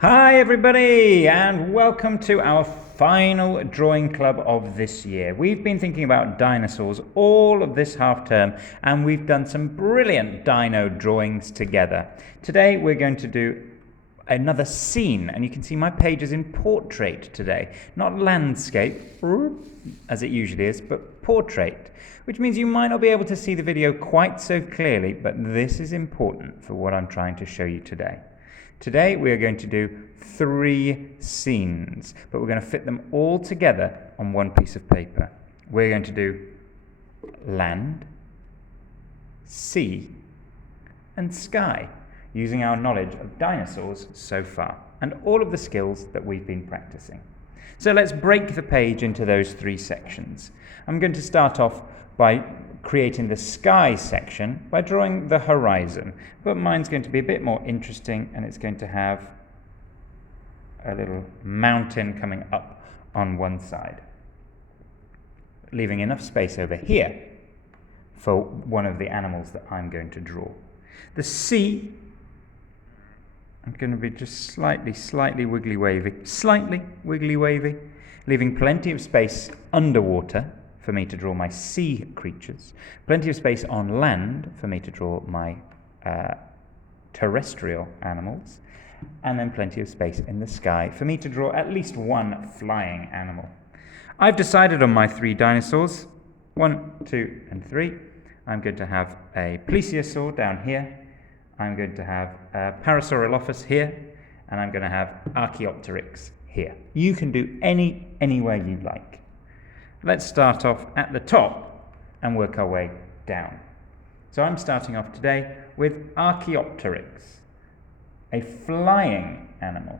Hi everybody, and welcome to our final drawing club of this year. We've been thinking about dinosaurs all of this half term, and we've done some brilliant dino drawings together. Today we're going to do another scene, and you can see my page is in portrait today, not landscape as it usually is, but portrait, which means you might not be able to see the video quite so clearly, but this is important for what I'm trying to show you today. Today we are going to do 3 scenes, but we're going to fit them all together on one piece of paper. We're going to do land, sea, and sky, using our knowledge of dinosaurs so far, and all of the skills that we've been practicing. So let's break the page into those 3 sections. I'm going to start off by creating the sky section by drawing the horizon, but mine's going to be a bit more interesting, and it's going to have a little mountain coming up on one side, leaving enough space over here for one of the animals that I'm going to draw. The sea, I'm going to be just slightly wiggly wavy, leaving plenty of space underwater for me to draw my sea creatures, plenty of space on land for me to draw my terrestrial animals, and then plenty of space in the sky for me to draw at least one flying animal. I've decided on my 3 dinosaurs, 1, 2, and 3. I'm going to have a plesiosaur down here, I'm going to have a Parasaurolophus here, and I'm going to have Archaeopteryx here. You can do anywhere you like. Let's start off at the top and work our way down. So I'm starting off today with Archaeopteryx, a flying animal.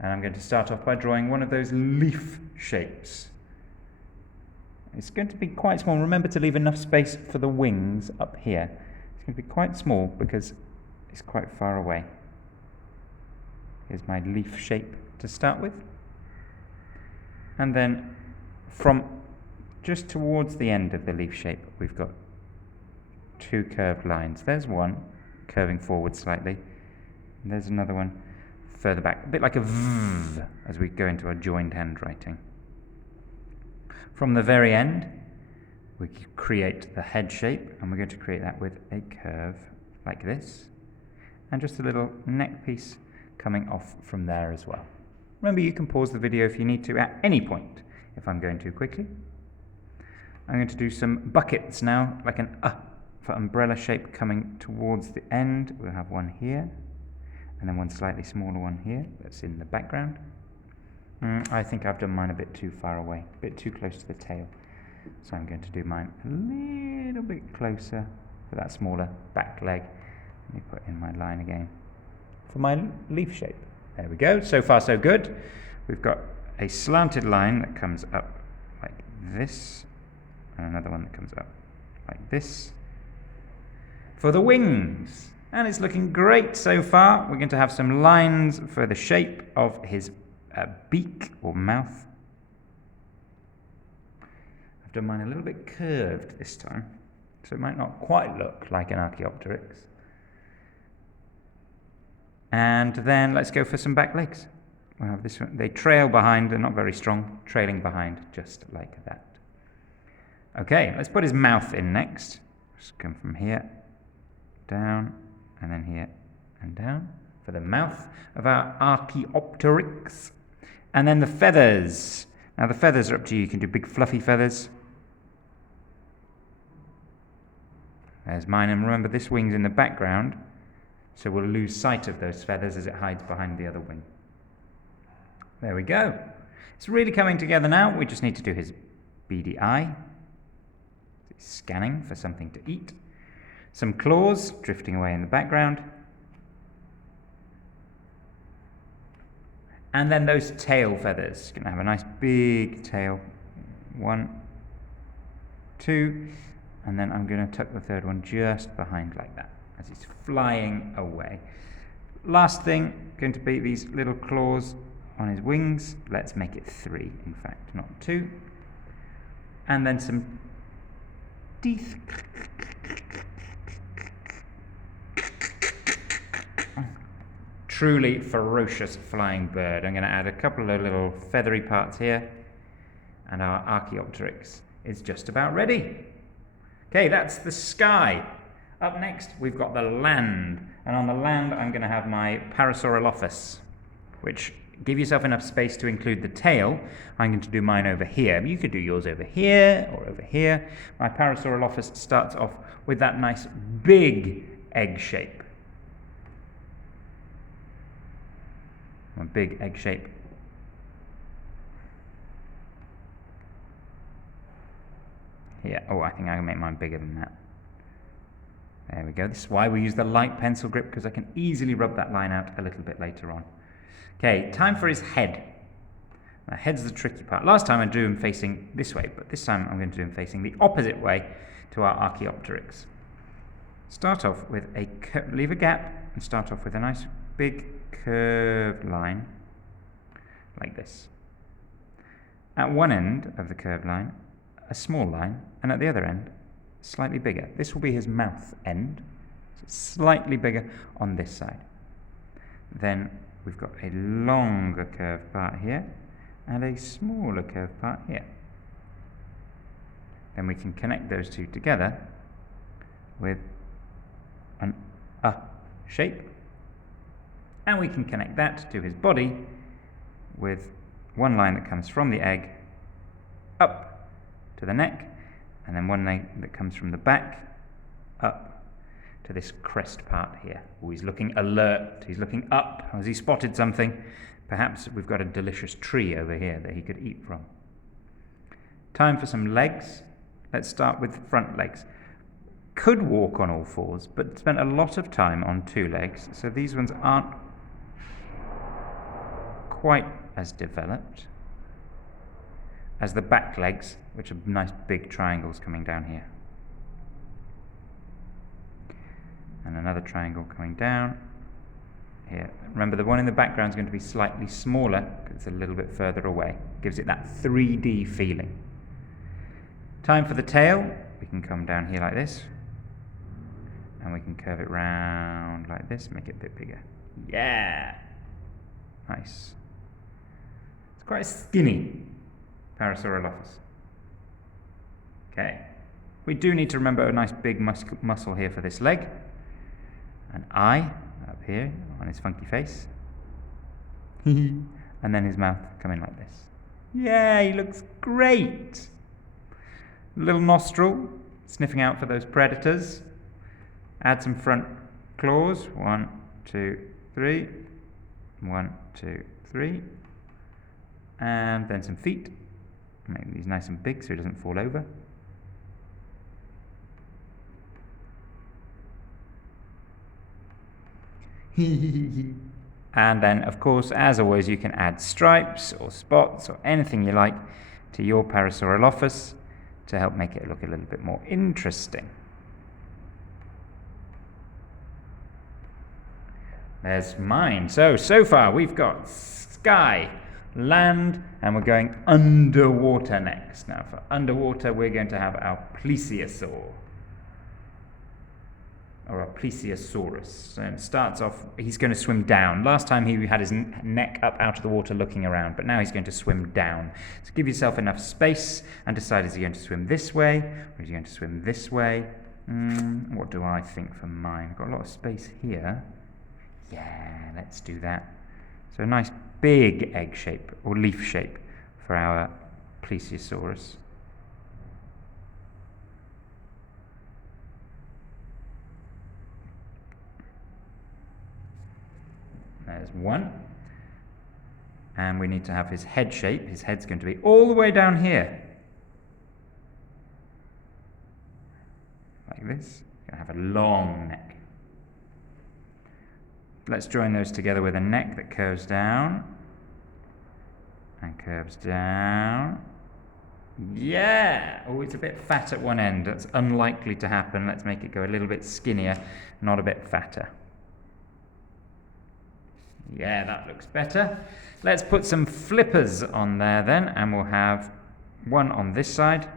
And I'm going to start off by drawing one of those leaf shapes. It's going to be quite small. Remember to leave enough space for the wings up here. It's going to be quite small because it's quite far away. Here's my leaf shape to start with. And then from just towards the end of the leaf shape, we've got 2 curved lines. There's one curving forward slightly, and there's another one further back, a bit like a V as we go into our joined handwriting. From the very end, we create the head shape, and we're going to create that with a curve like this, and just a little neck piece coming off from there as well. Remember, you can pause the video if you need to at any point if I'm going too quickly. I'm going to do some buckets now, like an for umbrella shape coming towards the end. We'll have one here, and then one slightly smaller one here that's in the background. I think I've done mine a bit too far away, a bit too close to the tail. So I'm going to do mine a little bit closer for that smaller back leg. Let me put in my line again for my leaf shape. There we go. So far so good. We've got a slanted line that comes up like this, and another one that comes up like this for the wings. And it's looking great so far. We're going to have some lines for the shape of his beak or mouth. I've done mine a little bit curved this time, so it might not quite look like an Archaeopteryx. And then let's go for some back legs. We'll have this one. They trail behind, they're not very strong, trailing behind just like that. Okay, let's put his mouth in next. Just come from here, down, and then here, and down for the mouth of our Archaeopteryx. And then the feathers. Now the feathers are up to you. You can do big fluffy feathers. There's mine, and remember this wing's in the background, so we'll lose sight of those feathers as it hides behind the other wing. There we go. It's really coming together now. We just need to do his beady eye. He's scanning for something to eat. Some claws drifting away in the background. And then those tail feathers. Going to have a nice big tail. 1, 2, and then I'm going to tuck the third one just behind like that as he's flying away. Last thing, going to be these little claws on his wings. Let's make it 3, in fact, not 2. And then some teeth. truly ferocious flying bird. I'm going to add a couple of little feathery parts here, and our Archaeopteryx is just about ready. Okay, that's the sky. Up next, we've got the land. And on the land, I'm going to have my Parasaurolophus, which, give yourself enough space to include the tail. I'm going to do mine over here. You could do yours over here or over here. My Parasaurolophus starts off with that nice big egg shape. A big egg shape. Here. Oh, I think I can make mine bigger than that. There we go. This is why we use the light pencil grip, because I can easily rub that line out a little bit later on. Okay, time for his head. Now, head's the tricky part. Last time I drew him facing this way, but this time I'm going to do him facing the opposite way to our Archaeopteryx. Start off with leave a gap and start off with a nice big curved line like this. At one end of the curved line, a small line, and at the other end, slightly bigger. This will be his mouth end, so it's slightly bigger on this side. Then we've got a longer curved part here and a smaller curved part here. Then we can connect those two together with an A shape, and we can connect that to his body with one line that comes from the egg up to the neck, and then one line that comes from the back up to this crest part here. Oh, he's looking alert, he's looking up. Has he spotted something? Perhaps we've got a delicious tree over here that he could eat from. Time for some legs. Let's start with the front legs. Could walk on all fours, but spent a lot of time on two legs, so these ones aren't quite as developed as the back legs, which are nice big triangles coming down here. And another triangle coming down here. Remember, the one in the background is going to be slightly smaller because it's a little bit further away. Gives it that 3D feeling. Time for the tail. We can come down here like this, and we can curve it round like this, make it a bit bigger. Yeah! Nice. It's quite skinny Parasaurolophus. Okay. We do need to remember a nice big muscle here for this leg. An eye up here on his funky face. And then his mouth coming like this. Yeah, he looks great! Little nostril, sniffing out for those predators. Add some front claws. 1, 2, 3. 1, 2, 3. And then some feet. Make these nice and big so he doesn't fall over. And then, of course, as always, you can add stripes or spots or anything you like to your Parasaurolophus to help make it look a little bit more interesting. There's mine. So far we've got sky, land, and we're going underwater next. Now for underwater we're going to have our plesiosaur, or a plesiosaurus. So it starts off, he's going to swim down. Last time he had his neck up out of the water looking around, but now he's going to swim down. So give yourself enough space and decide, is he going to swim this way, or is he going to swim this way? What do I think for mine? I've got a lot of space here. Yeah, let's do that. So a nice big egg shape, or leaf shape, for our plesiosaurus. There's one. And we need to have his head shape. His head's going to be all the way down here. Like this. He's going to have a long neck. Let's join those together with a neck that curves down. And curves down. Yeah! Oh, it's a bit fat at one end. That's unlikely to happen. Let's make it go a little bit skinnier, not a bit fatter. Yeah, that looks better. Let's put some flippers on there then, and we'll have one on this side,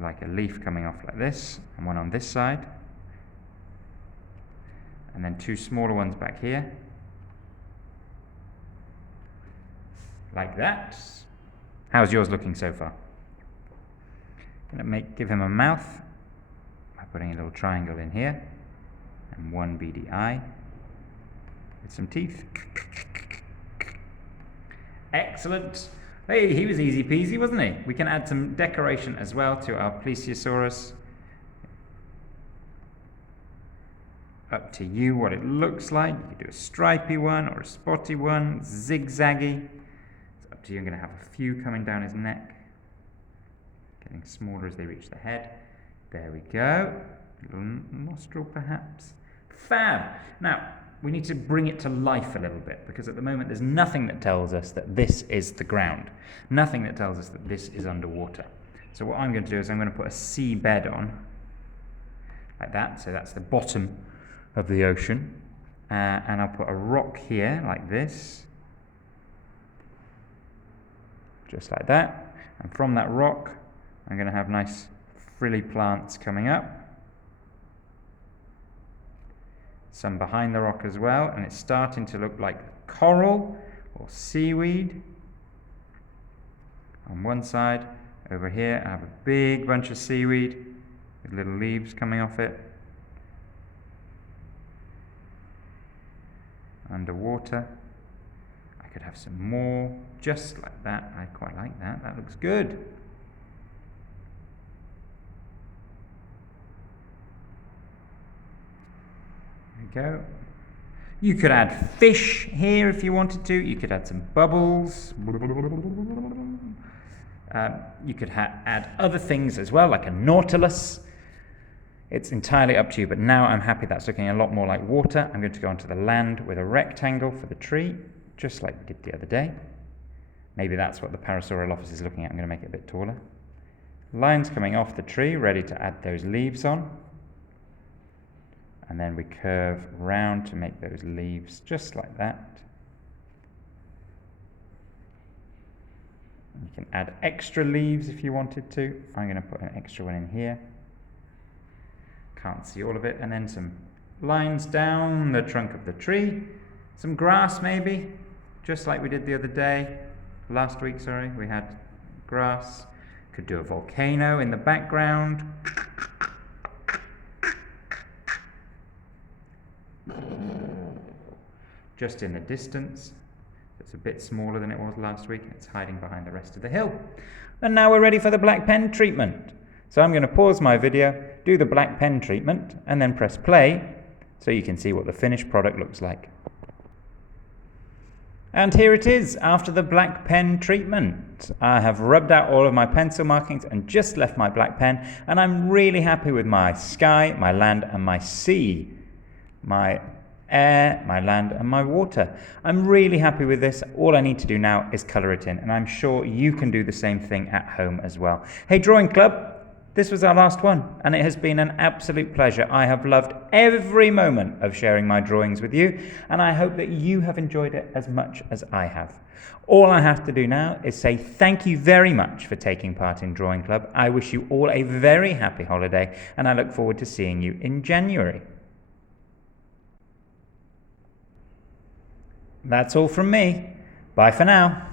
like a leaf coming off like this, and one on this side. And then two smaller ones back here. like that. How's yours looking so far? Give him a mouth by putting a little triangle in here and one beady eye with some teeth. Excellent. Hey, he was easy peasy, wasn't he? We can add some decoration as well to our plesiosaurus. Up to you what it looks like. You can do a stripy one or a spotty one, zigzaggy. It's up to you. I'm going to have a few coming down his neck, getting smaller as they reach the head. There we go. A little nostril perhaps. Fab. Now, we need to bring it to life a little bit, because at the moment there's nothing that tells us that this is the ground. Nothing that tells us that this is underwater. So what I'm going to do is I'm going to put a seabed on, like that. So that's the bottom of the ocean. And I'll put a rock here, like this. Just like that. And from that rock, I'm going to have nice frilly plants coming up. Some behind the rock as well, and it's starting to look like coral or seaweed. On one side, over here, I have a big bunch of seaweed with little leaves coming off it. Underwater. I could have some more, just like that. I quite like that. That looks good. Go. You could add fish here if you wanted to. You could add some bubbles. You could add other things as well, like a nautilus. It's entirely up to you, but now I'm happy that's looking a lot more like water. I'm going to go onto the land with a rectangle for the tree, just like we did the other day. Maybe that's what the Parasaurolophus is looking at. I'm going to make it a bit taller. Lines coming off the tree, ready to add those leaves on. And then we curve round to make those leaves just like that. You can add extra leaves if you wanted to. I'm going to put an extra one in here. Can't see all of it. And then some lines down the trunk of the tree. Some grass maybe, just like we did the other day. Last week, sorry, we had grass. Could do a volcano in the background. Just in the distance. It's a bit smaller than it was last week. It's hiding behind the rest of the hill. And now we're ready for the black pen treatment. So I'm going to pause my video, do the black pen treatment, and then press play so you can see what the finished product looks like. And here it is after the black pen treatment. I have rubbed out all of my pencil markings and just left my black pen, and I'm really happy with my sky, my land, and my sea. My air, my land, and my water. I'm really happy with this. All I need to do now is colour it in, and I'm sure you can do the same thing at home as well. Hey Drawing Club, this was our last one, and it has been an absolute pleasure. I have loved every moment of sharing my drawings with you, and I hope that you have enjoyed it as much as I have. All I have to do now is say thank you very much for taking part in Drawing Club. I wish you all a very happy holiday, and I look forward to seeing you in January. That's all from me. Bye for now.